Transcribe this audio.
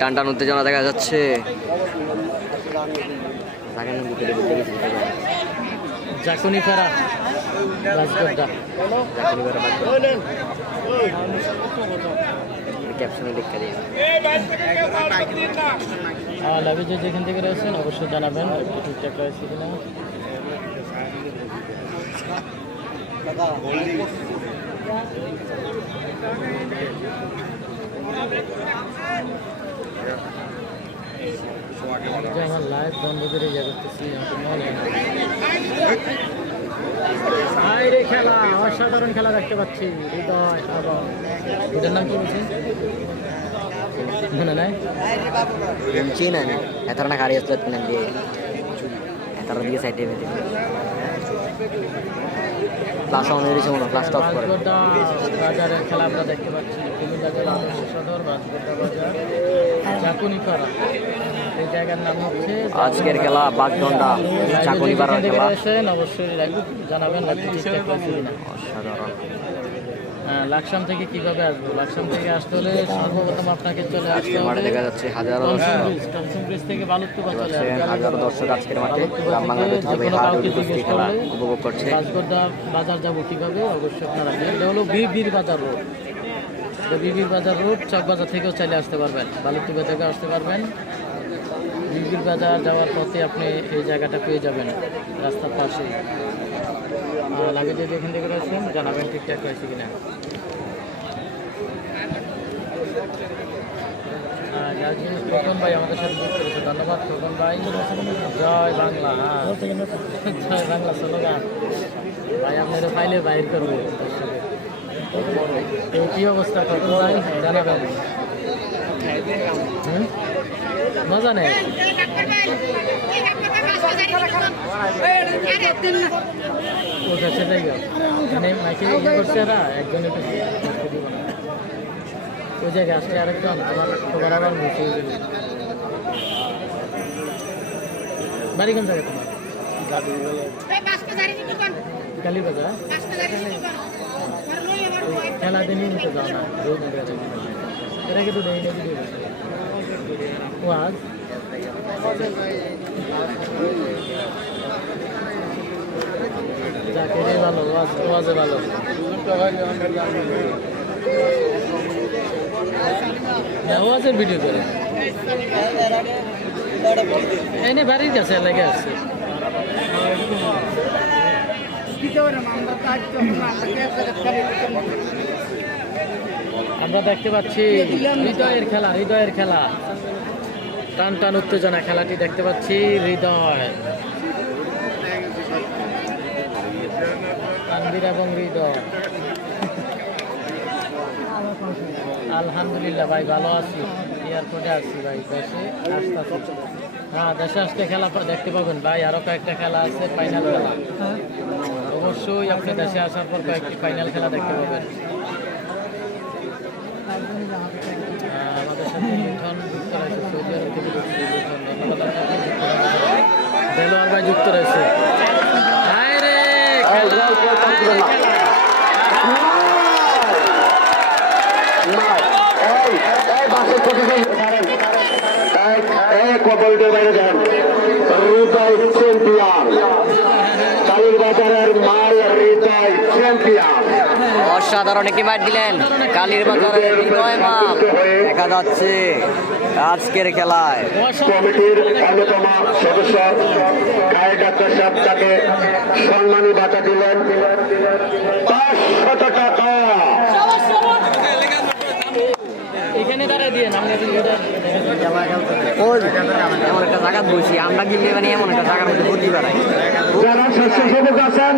টান টান উত্তেজনা দেখা যাচ্ছে। জাকুনি ফেরা। ক্যাপশনে লিখে যে যেখান থেকে রয়েছেন অবশ্যই জানাবেন। ঠিকঠাক রয়েছে কিনা। আমার লাইভ বন্ধ করে ইয়ে করতেছি না। খেলা, অসাধারণ খেলা দেখতে পাচ্ছি। হৃদয় এবং এটার নাম কি বলছেন? মনে নাই? চিনা না। এত না গাড়ি আসলে দিয়ে। এত দিয়ে সাইডে ক্লাস অন হয়েছে মনে ক্লাস টপ করে। বাজারের খেলা আমরা দেখতে পাচ্ছি। কুমিল্লা সদর বাজার চাকুনিপাড়া। এই জায়গার নাম হচ্ছে আজকের খেলা বাগডন্ডা চাকরি পাড়ার খেলা। অবশ্যই জানাবেন লাইভ ঠিকঠাক হয়েছে কিনা অসাধারণ লাকসাম থেকে কীভাবে আসব? লাকসাম থেকে আসতে হলে সর্বপ্রথম আপনাকে চলে আসতে মাঠে দেখা যাচ্ছে হাজারো দর্শক। ব্রিজ। থেকে বালুত্তুবা চলে পাচ্ছেন, হাজারো দর্শক আজকের মাঠে। গ্রাম বাংলার ঐতিহ্যবাহী হাট কুস্তি খেলা উপভোগ করছে। বাসগোড্ডা বাজার যাব কীভাবে? অবশ্যই আপনারা। এটা হলো বিবির বাজার রোড। বিবির বাজার রোড চক বাজার থেকেও চাইলে আসতে পারবেন। বালুতুবা থেকে আসতে পারবেন। বিবির বাজার যাওয়ার পথে আপনি এই জায়গাটা পেয়ে যাবেন রাস্তার পাশেই। যে যেখান থেকে রয়েছেন জানাবেন ঠিকঠাক রয়েছে কিনা। খোকন ভাই আমাদের সাথে রয়েছে, ধন্যবাদ খোকন ভাই। জয় বাংলা। জয় বাংলা স্লোগান। ভাই, আপনারা ফাইলে বাইর করব। কি অবস্থা? খোকন ভাই, জানাবেন? মজা নেই? সেটাই গো মানে মাইকে করছে এরা একজন না ওই জায়গায় আসলে আরেকজন আমার খবর আবার গেল বাড়ি কোন জায়গায় তোমার? কালী বাজার? খেলা নিতে যাও না এরা কিন্তু দেয় না যাক এটাই ওয়াজে ভিডিও করে এনে আমরা দেখতে পাচ্ছি হৃদয়ের খেলা হৃদয়ের খেলা। টান টান উত্তেজনা খেলাটি দেখতে পাচ্ছি, হৃদয়। তানভীর এবং হৃদয়। আলহামদুলিল্লাহ ভাই, ভালো আছি। এয়ারপোর্টে আছি ভাই দেশে আসতেছি। হ্যাঁ দেশে আসতে খেলা দেখতে পাবেন ভাই, আরও কয়েকটা খেলা আছে ফাইনাল খেলা। অবশ্যই আপনি দেশে আসার পর কয়েকটি ফাইনাল খেলা দেখতে পাবেন। আমাদের ধন্যবাদ আপনাকে। যুক্ত রয়েছে। যুক্ত রয়েছে হৃদয় চ্যাম্পিয়ন অসাধারণ একটি মাঠ দিলেন কালীর বাজারের হৃদয় মাল দেখা যাচ্ছে আজকের খেলায়। কমিটির অন্যতম সদস্য খায় ডাক্তার সাহেব তাকে সম্মানী বাতা দিলেন। আমরা এমন একটা আমরা গিলে মানে এমন একটা জায়গার মধ্যে বুঝতে বেড়াই যারা স্বেচ্ছাসেবক আছেন